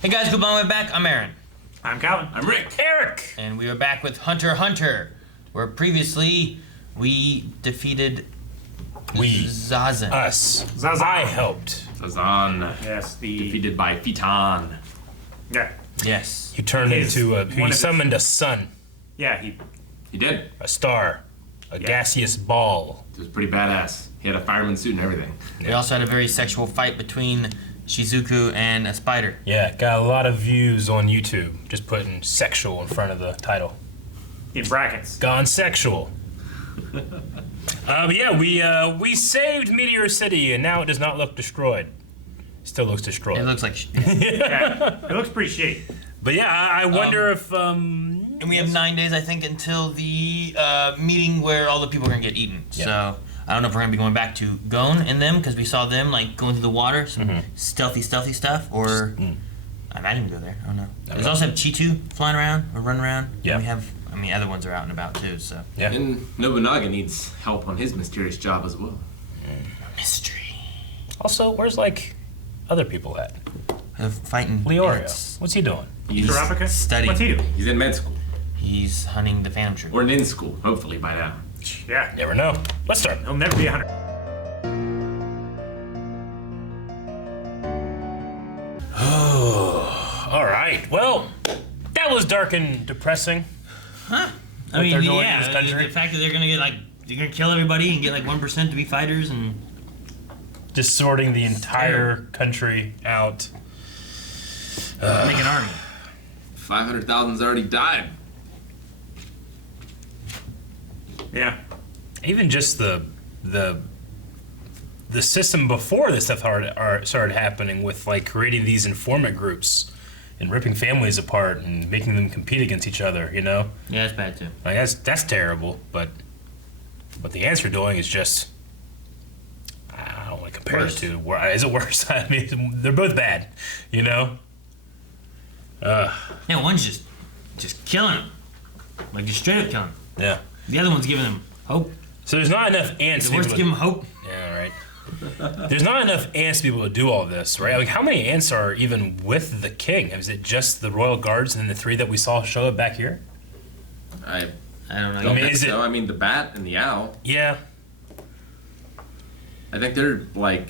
Hey guys, good morning, we're back. I'm Aaron. I'm Calvin. I'm Rick. Eric! And we are back with Hunter x Hunter, where previously we defeated Zazen. Us. Zazen. I helped. Zazan. Yes, the... Defeated by Fitan. Yeah. Yes. He turned His- into one he of summoned a sun, Yeah, he... He did. a star, a Yeah. gaseous ball. It was pretty badass. He had a fireman's suit and everything. We also had a very sexual fight between Shizuku and a spider. Yeah, got a lot of views on YouTube, just putting sexual in front of the title. In brackets. Gone sexual. But yeah, we saved Meteor City, and now it does not look destroyed. Still looks destroyed. It looks like Yeah. It looks pretty shitty. But yeah, I wonder if And we have 9 days, I think, until the meeting where all the people are gonna get eaten. Yeah. So I don't know if we're gonna be going back to Gon and them because we saw them like going through the water, some stealthy stuff, or I imagine we go there. I don't know. There's also have Chitu flying around or running around. Yeah. And we have, other ones are out and about too. So yeah. And Nobunaga needs help on his mysterious job as well. mystery. Also, where's like other people at? Fighting Leorio, ants. what's he doing? He's Kurapika? studying. What's he do? He's in med school. He's hunting the Phantom Troop. Or nin school, hopefully by now. Yeah. Never know. Let's start. He'll never be a hunter. All right. Well, that was dark and depressing. Huh? I What mean, they're doing in yeah, this country? the fact that they're gonna kill everybody and get like 1% to be fighters and Just sorting the entire country out. make an army. 500,000's already died. Yeah. Even just the system before this stuff started happening with like creating these informant groups and ripping families apart and making them compete against each other. You know, Yeah, that's bad too. like that's terrible. But what the ants are doing is just. I don't want to compare Worse. the two. Is it worse? I mean, they're both bad. You know. Yeah, one's just killing him, like just straight up killing him. Yeah. The other one's giving him hope. So there's not enough ants. Is to it be worth able to give him hope? Yeah, right. There's not enough ants to be able to do all this, right? Like, how many ants are even with the king? Is it just the royal guards and then the 3 that we saw show up back here? I I don't know. don't mean, think is it- so. I mean, the bat and the owl. Yeah. I think they're like...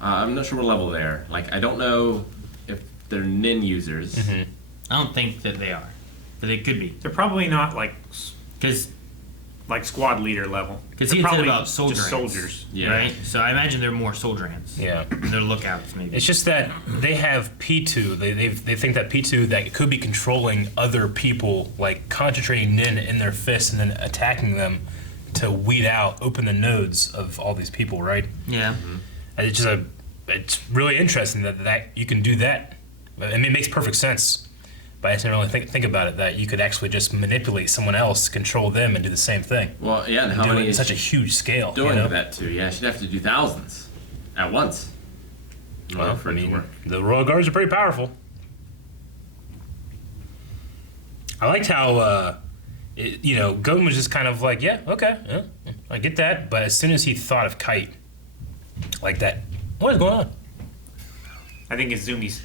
I'm not sure what level they are. Like, I don't know if they're nin users. I don't think that they are, but they could be. They're probably not like Because squad leader level. he They're had said probably about soldier just ants, soldiers. Yeah. right? So I imagine they're more soldier ants. Yeah. They're lookouts maybe. It's just that they have P2. They think that P2 that could be controlling other people, like concentrating nin in their fists and then attacking them to weed out, open the nodes of all these people, right? Yeah. And it's really interesting that you can do that. I mean, it makes perfect sense. But I didn't really think about it, that you could actually just manipulate someone else, control them, and do the same thing. Well, yeah, and how Do it many in is such a she huge scale. doing you know? that to? Yeah, she'd have to do thousands at once. In order Well, for I it to mean, work. the royal guards are pretty powerful. I liked how, Goten was just kind of like, yeah, okay, yeah, I get that. But as soon as he thought of Kite, like that, what is going on? I think it's zoomies.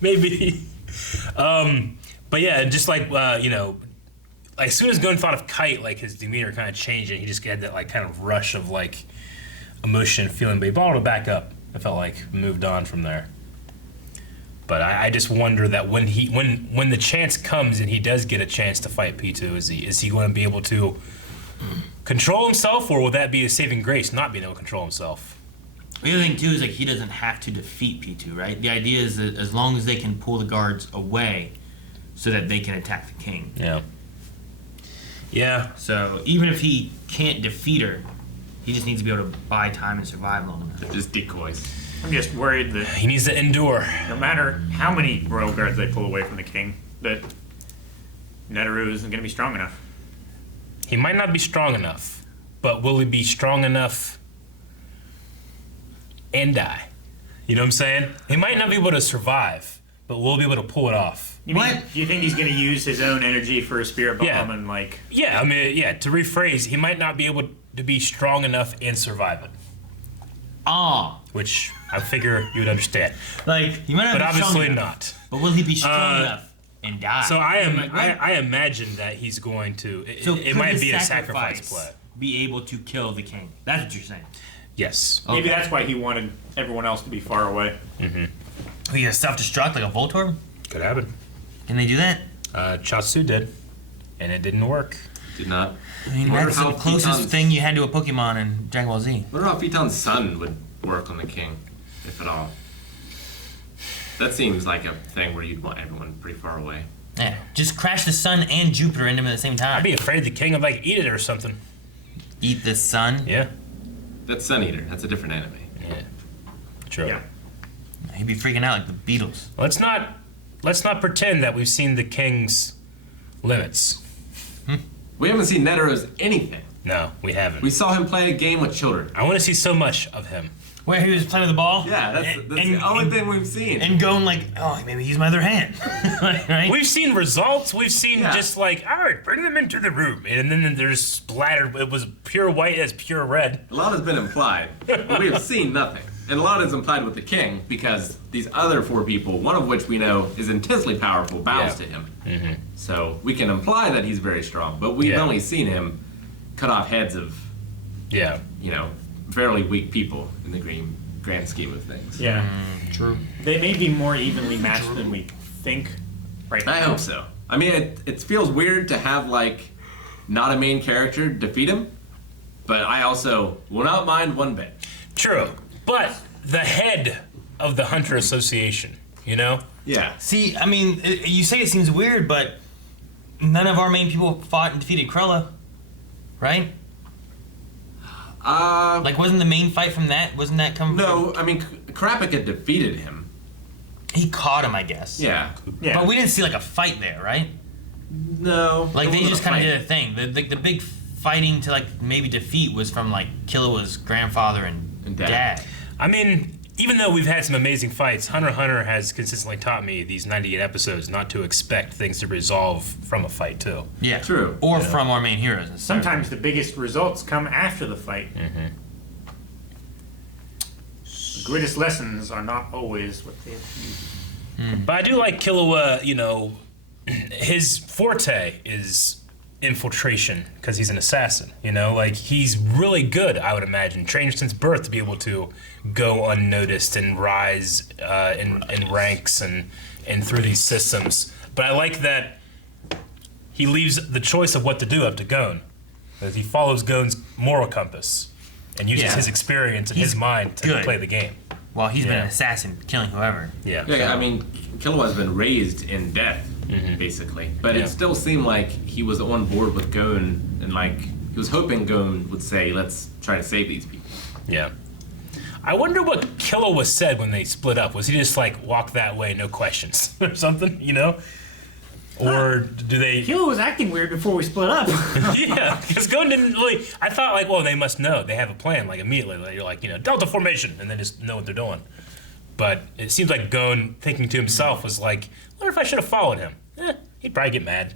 Maybe. But yeah, just like, as soon as Gon thought of Kite, like his demeanor kind of changed and he just had that like kind of rush of like emotion and feeling, but he bottled it back up. I felt like moved on from there. But I just wonder that when the chance comes and he does get a chance to fight P2, is he going to be able to control himself, or will that be a saving grace, not being able to control himself? The other thing too is like he doesn't have to defeat P2, right? The idea is that as long as they can pull the guards away, so that they can attack the king. Yeah. Yeah. So even if he can't defeat her, he just needs to be able to buy time and survive long enough. They're just decoys. I'm just worried that He needs to endure. no matter how many royal guards they pull away from the king, that Netero isn't going to be strong enough. He might not be strong enough, but will he be strong enough and die? You know what I'm saying? He might not be able to survive, but will be able to pull it off. You mean, What? do you think he's going to use his own energy for a spirit bomb Yeah. and like? Yeah, I mean, to rephrase, he might not be able to be strong enough and survive it. Ah, which I figure you would understand. like he might not But be strong obviously enough, not. But will he be strong enough and die? So Right? I imagine that he's going to. So It could might the be a sacrifice play. Be able to kill the king. That's what you're saying. Yes. Maybe Okay. that's why he wanted everyone else to be far away. We gonna self-destruct like a Voltorb? Could happen. Can they do that? Chaozu did, and it didn't work. Did not. I mean, Wonder that's the how closest Photon's- thing you had to a Pokemon in Dragon Ball Z. Wonder how Photon's sun would work on the king, if at all. That seems like a thing where you'd want everyone pretty far away. Yeah, just crash the sun and Jupiter into him at the same time. I'd be afraid the king would like eat it or something. Eat the sun. Yeah. That's Sun Eater. That's a different anime. Yeah. True. Yeah. He'd be freaking out like the Beatles. Let's not pretend that we've seen the king's limits. We haven't seen Netero's anything. No, we haven't. We saw him play a game with children. I want to see so much of him. Where he was playing with the ball? Yeah, that's the only thing we've seen. And going like, oh, maybe use my other hand. Right? We've seen results. We've seen Yeah. just like, all right, bring them into the room, and then there's splattered. It was pure white as pure red. A lot has been implied, but we have seen nothing. And a lot is implied with the king because these other 4 people, one of which we know is intensely powerful, bows Yeah. to him. So we can imply that he's very strong, but we've Yeah. only seen him cut off heads of, Yeah. fairly weak people in the grand scheme of things. Yeah. True. They may be more evenly matched than we think right now. I hope so. I mean, it feels weird to have, like, not a main character defeat him, but I also will not mind one bit. True, but the head of the Hunter Association, Yeah. See, I mean, you say it seems weird, but none of our main people fought and defeated Krella, right? Like, wasn't the main fight from that? Wasn't that coming No, I mean, Krapika defeated him. He caught him, I guess. Yeah. Yeah. But we didn't see, like, a fight there, right? No. Like, it they wasn't just a kind of fight. did a thing. The big fighting to, like, maybe defeat was from, like, Killua's grandfather and And dad. dad. I mean, even though we've had some amazing fights, Hunter x Hunter has consistently taught me these 98 episodes not to expect things to resolve from a fight too. Yeah. True. Or from our main heroes. Sometimes the biggest results come after the fight. The greatest lessons are not always what they appear. But I do like Killua, his forte is infiltration because he's an assassin, like he's really good, I would imagine, trained since birth to be able to go unnoticed and rise in ranks and through these systems. But I like that he leaves the choice of what to do up to Gon, that he follows Gon's moral compass and uses Yeah. his experience and He's his mind to good. play the game. Well, he's been Yeah. an assassin, killing whoever. Yeah. Yeah, I mean, Killua's been raised in death, basically. But Yeah. it still seemed like he was on board with Gon, and like he was hoping Gon would say, "Let's try to save these people." Yeah. I wonder what Killua said when they split up. Was he just like, walk that way, no questions, or something, Or do they... Kilo was acting weird before we split up. Yeah, because Gon didn't really... I thought, like, well, they must know. They have a plan, like, immediately. Like, you're like, Delta formation, and they just know what they're doing. But it seems like Gon, thinking to himself, was like, wonder if I should have followed him. He'd probably get mad,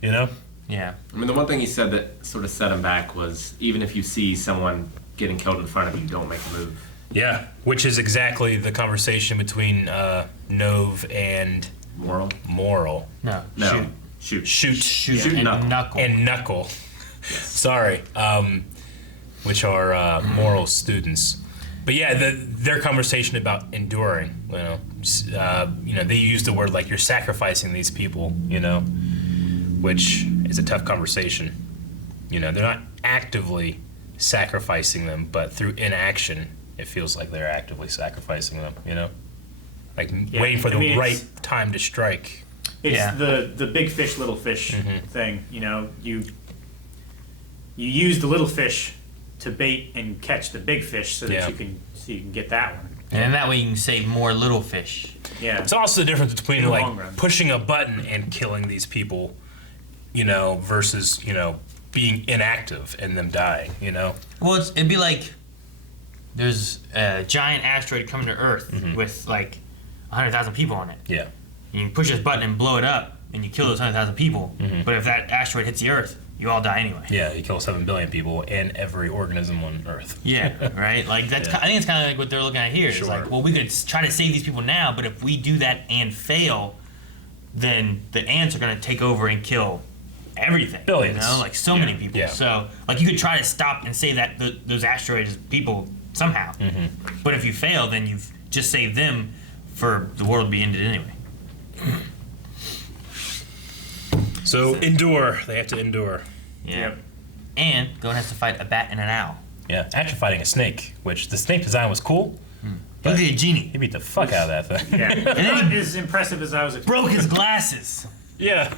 Yeah. I mean, the one thing he said that sort of set him back was, even if you see someone getting killed in front of you, don't make a move. Yeah, which is exactly the conversation between Nove and Moral? No. No. Shoot. Shoot. Shoot. And Knuckle. Knuckle. And Knuckle. Sorry. Which are moral students. But yeah, their conversation about enduring, they use the word like you're sacrificing these people, which is a tough conversation. They're not actively sacrificing them, but through inaction, it feels like they're actively sacrificing them, Like waiting for the right time to strike. It's Yeah. the big fish, little fish thing. You use the little fish to bait and catch the big fish so that Yeah. you can get that one. And that way you can save more little fish. Yeah. It's also the difference between In the like long run. pushing a button and killing these people, versus being inactive and them dying. Well, it'd be like there's a giant asteroid coming to Earth with like 100,000 people on it. Yeah. You can push this button and blow it up, and you kill those 100,000 people. But if that asteroid hits the Earth, you all die anyway. Yeah, you kill 7 billion people and every organism on Earth. Yeah, right. Like that's. Yeah. I think it's kind of like what they're looking at here. It's Sure. like, well, we could try to save these people now, but if we do that and fail, then the ants are going to take over and kill everything. Billions. You know, like so many people. Yeah. So, like, you could try to stop and save those asteroids people somehow. But if you fail, then you've just saved them for the world to be ended anyway. So endure. They have to endure. Yeah. Yep. And Gon has to fight a bat and an owl. Yeah, after fighting a snake, which the snake design was cool. Look at a genie. He beat the fuck out of that thing. Yeah. Not as impressive as I was expecting. Broke his glasses. Yeah.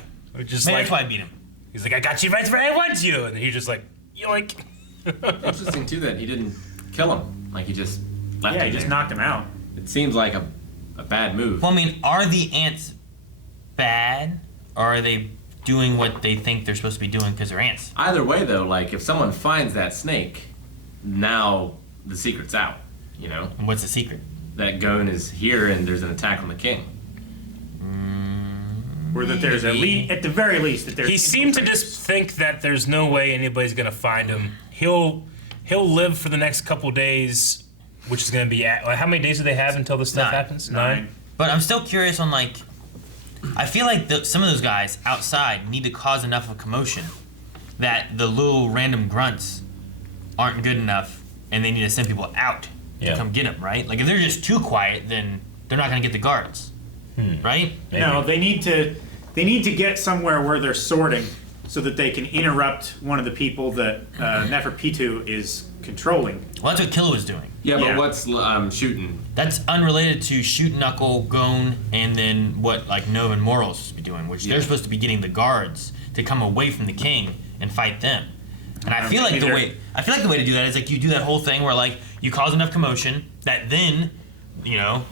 Just Maybe like, that's why I beat him. he's like, I got you right where I want you. And he's just like, yoink. Interesting too that he didn't kill him. Like he just left Yeah, him he just there. knocked him out. It seems like a bad move. Well, I mean, are the ants bad, or are they doing what they think they're supposed to be doing because they're ants? Either way, though, like if someone finds that snake, now the secret's out. You know And what's the secret? that Gon is here and there's an attack on the king. Or that there's at the very least, that there's. He seemed to infiltrators. just think that there's no way anybody's gonna find him. He'll live for the next couple days, which is gonna be like, how many days do they have until this stuff 9. happens? 9. But I'm still curious on, like, I feel like some of those guys outside need to cause enough of a commotion that the little random grunts aren't good enough, and they need to send people out Yeah. to come get them, right? Like, if they're just too quiet, then they're not going to get the guards, right? Maybe. No, they need to get somewhere where they're sorting so that they can interrupt one of the people that Neferpitu is controlling. Well, that's what Killa was doing. Yeah, but Yeah. what's shooting? That's unrelated to Shoot Knuckle, Gon, and then what like Nov and Moral's supposed to be doing, which they're supposed to be getting the guards to come away from the king and fight them. And I feel like the way to do that is like you do that whole thing where like you cause enough commotion that then, you know,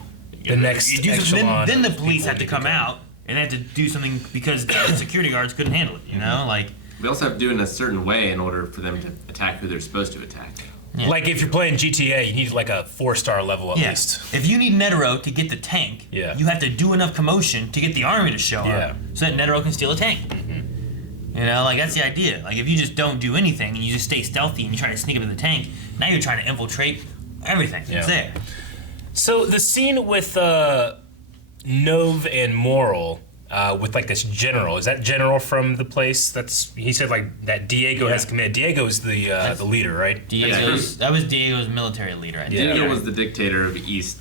The next you do something, echelon then the of police people have to need to come go. out and they have to do something because the security guards couldn't handle it. You know, like They also have to do it in a certain way in order for them to attack who they're supposed to attack. Yeah. Like if you're playing GTA, you need like a 4-star level at least. If you need Netero to get the tank, Yeah. you have to do enough commotion to get the army to show Yeah. up so that Netero can steal a tank. You know, like that's the idea. Like if you just don't do anything and you just stay stealthy and you try to sneak up in the tank, now you're trying to infiltrate everything. Yeah. It's there. So the scene with Nov and Moral, with like this general, is that general from the place? He said like that Diego has committed. Diego is the leader, right? That was Diego's military leader. I think. Yeah. Diego was the dictator of East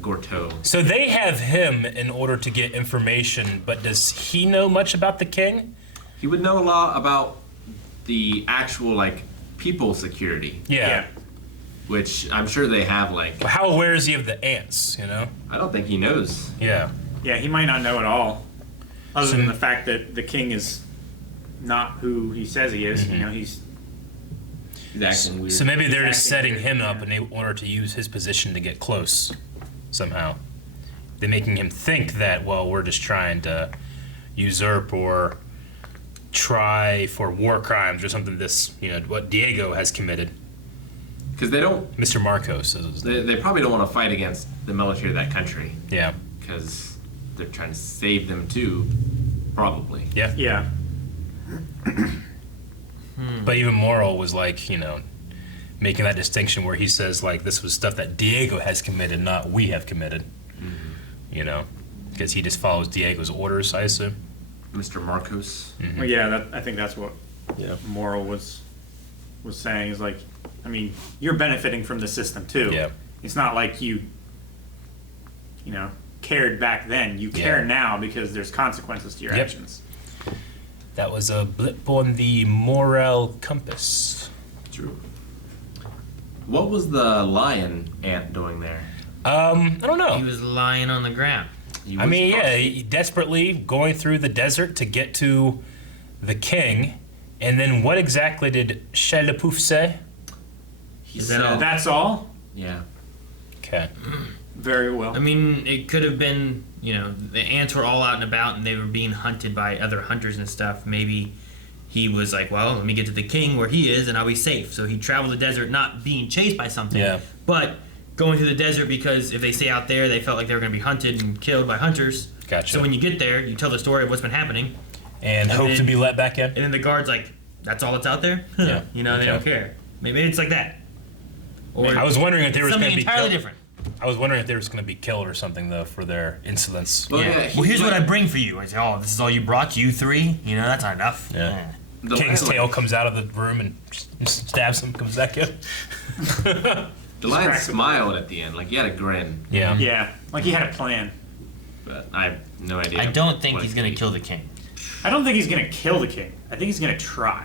Gorto. So they have him in order to get information, but does he know much about the king? He would know a lot about the actual like people security, Yeah. which I'm sure they have. Like, But how aware is he of the ants? You know? I don't think he knows. Yeah. Yeah, he might not know at all, other than the fact that the king is not who he says he is. You know, he's acting weird. So maybe they're He's just acting setting weird, him up yeah. in order to use his position to get close somehow. They're making him think that, well, we're just trying to usurp or try for war crimes or something. What Diego has committed. Because they don't. Mr. Marcos is his name. They probably don't want to fight against the military of that country Yeah. because they're trying to save them too. Probably. Yeah. yeah. But even Moral was like, making that distinction where he says like this was stuff that Diego has committed, not we have committed. Because he just follows Diego's orders, I assume. Mr. Marcos. Well, yeah. I think that's what Yeah. Moral was saying is like, I mean, you're benefiting from the system too. Yeah. It's not like you cared back then. You care Yeah. now because there's consequences to your Yep. actions. That was a blip on the moral compass. True. What was the lion ant doing there? I don't know. He was lying on the ground. He I was mean, probably- yeah, he desperately going through the desert to get to the king. And then what exactly did Shelepouf say? He Is that said- all? That's all. Yeah. Okay. Very well. I mean, it could have been, the ants were all out and about and they were being hunted by other hunters and stuff. Maybe he was like, well, let me get to the king where he is and I'll be safe. So he traveled the desert not being chased by something, Yeah. but going through the desert because if they stay out there, they felt like they were going to be hunted and killed by hunters. Gotcha. So when you get there, you tell the story of what's been happening. and hope to then- be let back in. And then the guard's like, that's all that's out there? Yeah. You know, they Okay. don't care. Maybe it's like that. Or I was wondering if they were something going to be entirely killed. different. I was wondering if they were going to be killed or something though for their insolence. Well, Yeah. Well, here's what I bring for you. I say, oh, this is all you brought, you three? You know, that's not enough. Yeah. The King's lion, tail comes out of the room and just stabs him. Comes back in. The lion cracks him. smiled at the end, like he had a grin. Yeah. Yeah, like he had a plan. But I have no idea. I don't think what he's it going could to kill the king. I don't think he's gonna kill the king. I think he's gonna try.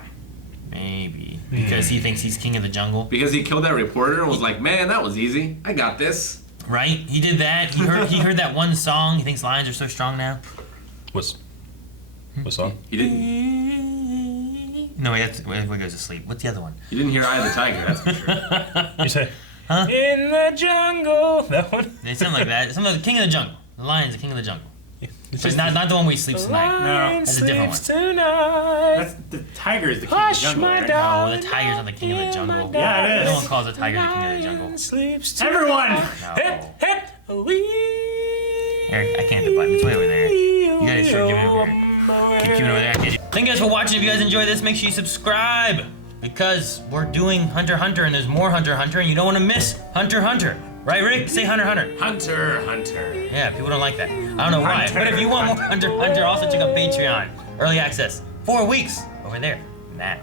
Maybe. Because he thinks he's king of the jungle. Because he killed that reporter and was like, man, that was easy. I got this. Right? He did that. He heard that one song. He thinks lions are so strong now. What song? He didn't. No, wait, that's where he goes to sleep. What's the other one? You didn't hear Eye of the Tiger, that's for sure. You say, Huh? in the jungle. That one. They sound like that. Something like the king of the jungle. The lion's the king of the jungle. It's But not the one where he sleeps tonight. No, that's a different sleeps one. tonight. That's the tiger is the king of the Hush, jungle, my right? dog. No, the tiger's not the king of the jungle. Yeah, it No is. one calls the tiger the king of the jungle. Lion sleeps Everyone! Hip, No. hip, wee. Eric, I can't hit the button. It's way over there. You gotta start giving it over here. Keep keeping it over there. I can't do- Thank you guys for watching. If you guys enjoyed this, make sure you subscribe. Because we're doing Hunter x Hunter and there's more Hunter x Hunter and you don't want to miss Hunter x Hunter. Right, Rick? Say Hunter x Hunter. Hunter. Yeah, people don't like that. I don't know why. Hunter, But if you want more Hunter x Hunter, also check out Patreon. Early access. 4 weeks over there. Now.